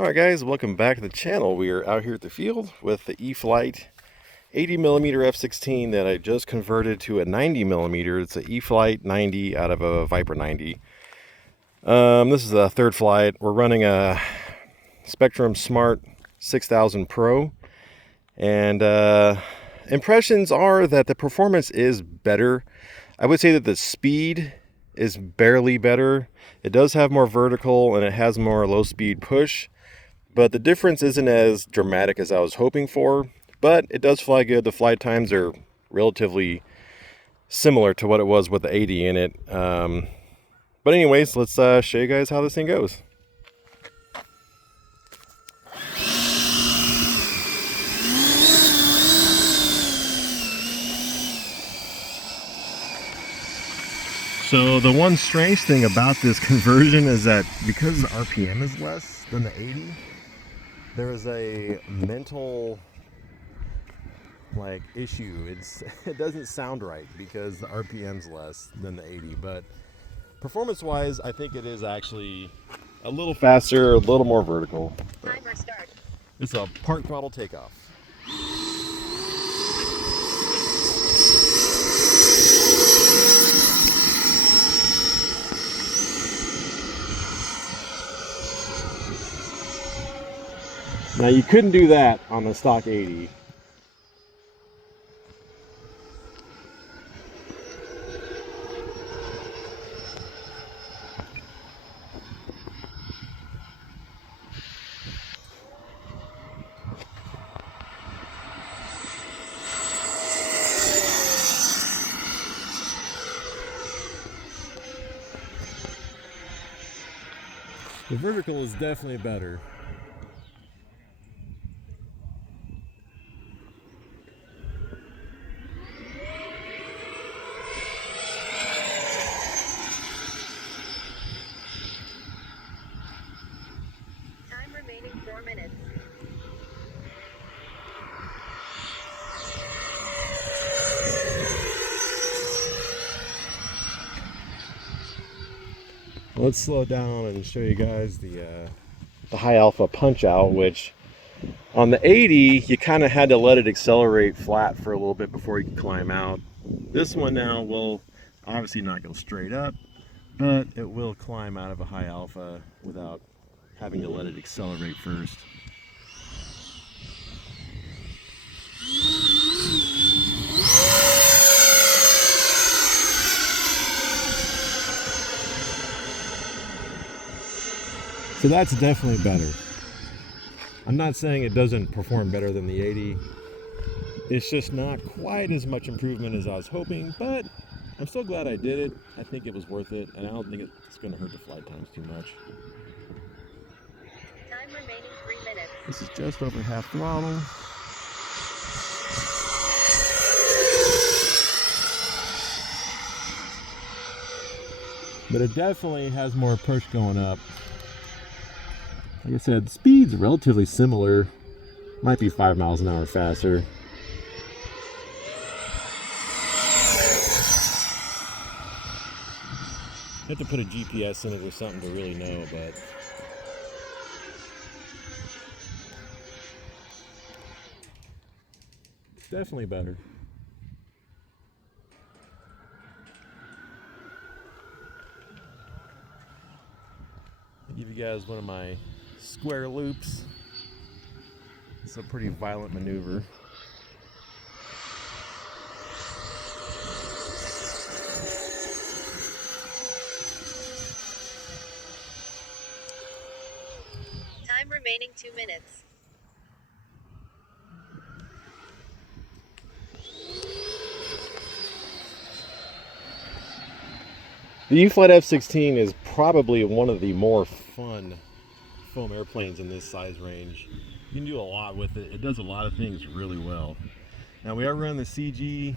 Alright guys, welcome back to the channel. We are out here at the field with the E-Flite 80mm F-16 that I just converted to a 90mm. It's an E-Flite 90 out of a Viper 90. This is the third flight. We're running a Spectrum Smart 6000 Pro, and impressions are that the performance is better. I would say that the speed is barely better. It does have more vertical and it has more low speed push, but the difference isn't as dramatic as I was hoping for. But it does fly good. The flight times are relatively similar to what it was with the 80 in it. But anyways, let's show you guys how this thing goes. So the one strange thing about this conversion is that because the RPM is less than the 80, there is a mental issue. It doesn't sound right because the RPM's less than the 80, but performance wise I think it is actually a little faster, a little more vertical. Timer start. It's a part throttle takeoff. Now you couldn't do that on the stock 80. The vertical is definitely better. Time remaining 4 minutes. Let's slow down and show you guys the high alpha punch out, which on the 80 you kind of had to let it accelerate flat for a little bit before you could climb out. This one now will obviously not go straight up, but it will climb out of a high alpha without having to let it accelerate first. So that's definitely better. I'm not saying it doesn't perform better than the 80. It's just not quite as much improvement as I was hoping, but I'm still glad I did it. I think it was worth it, and I don't think it's going to hurt the flight times too much. Time remaining 3 minutes. This is just over half throttle. But it definitely has more push going up. Like I said, the speed's relatively similar. Might be 5 miles an hour faster. You have to put a GPS in it or something to really know, but it's definitely better. I'll give you guys one of my square loops. It's a pretty violent maneuver. Time remaining 2 minutes. The E-Flite F-16 is probably one of the more fun foam airplanes in this size range. You can do a lot with it. It does a lot of things really well. Now we are running the CG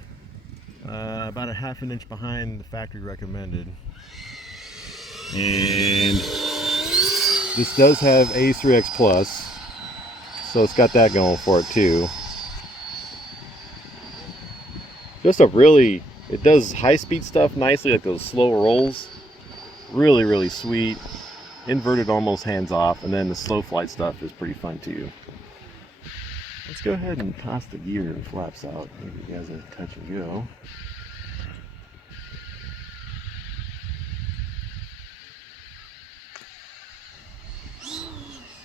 about a half an inch behind the factory recommended. And this does have ACE3X Plus, so it's got that going for it too. Just a really, it does high speed stuff nicely, like those slow rolls. Really, really sweet. Inverted almost hands off, and then the slow flight stuff is pretty fun too. Let's go ahead and toss the gear and flaps out. Give you guys a touch and go.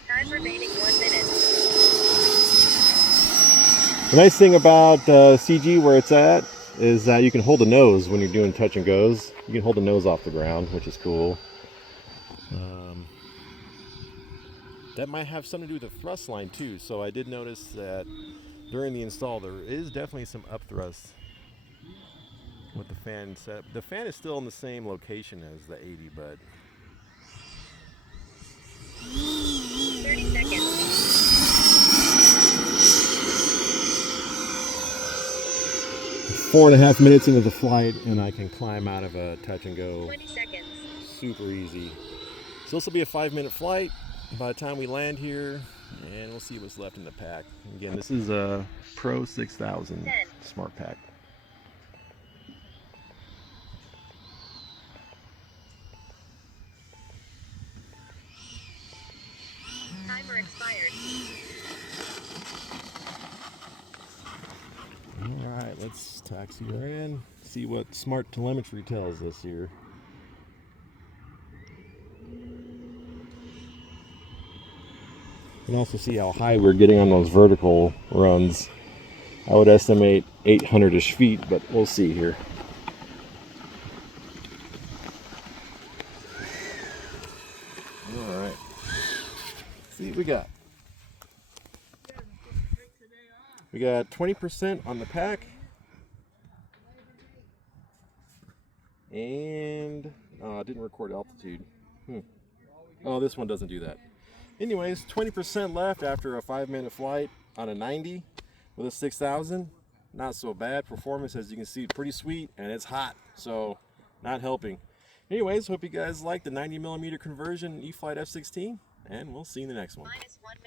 Time remaining 1 minute. The nice thing about CG where it's at is that you can hold the nose when you're doing touch and goes. You can hold the nose off the ground, which is cool. That might have something to do with the thrust line too. So I did notice that during the install there is definitely some up thrust with the fan set. The fan is still in the same location as the 80, but 30 seconds. 4.5 minutes into the flight and I can climb out of a touch and go 20 seconds. super easy. So this will be a 5-minute flight by the time we land here, and we'll see what's left in the pack. Again, this is a Pro 6000 Smart Pack. Timer expired. All right, let's taxi her in, see what smart telemetry tells us here. You can also see how high we're getting on those vertical runs. I would estimate 800-ish feet, but we'll see here. All right, see what we got. We got 20% on the pack, and I didn't record altitude. Oh, this one doesn't do that. Anyways, 20% left after a 5-minute flight on a 90 with a 6000. Not so bad. Performance, as you can see, pretty sweet, and it's hot, so not helping. Anyways, hope you guys like the 90mm conversion E-Flite F-16, and we'll see you in the next one. -1 minute.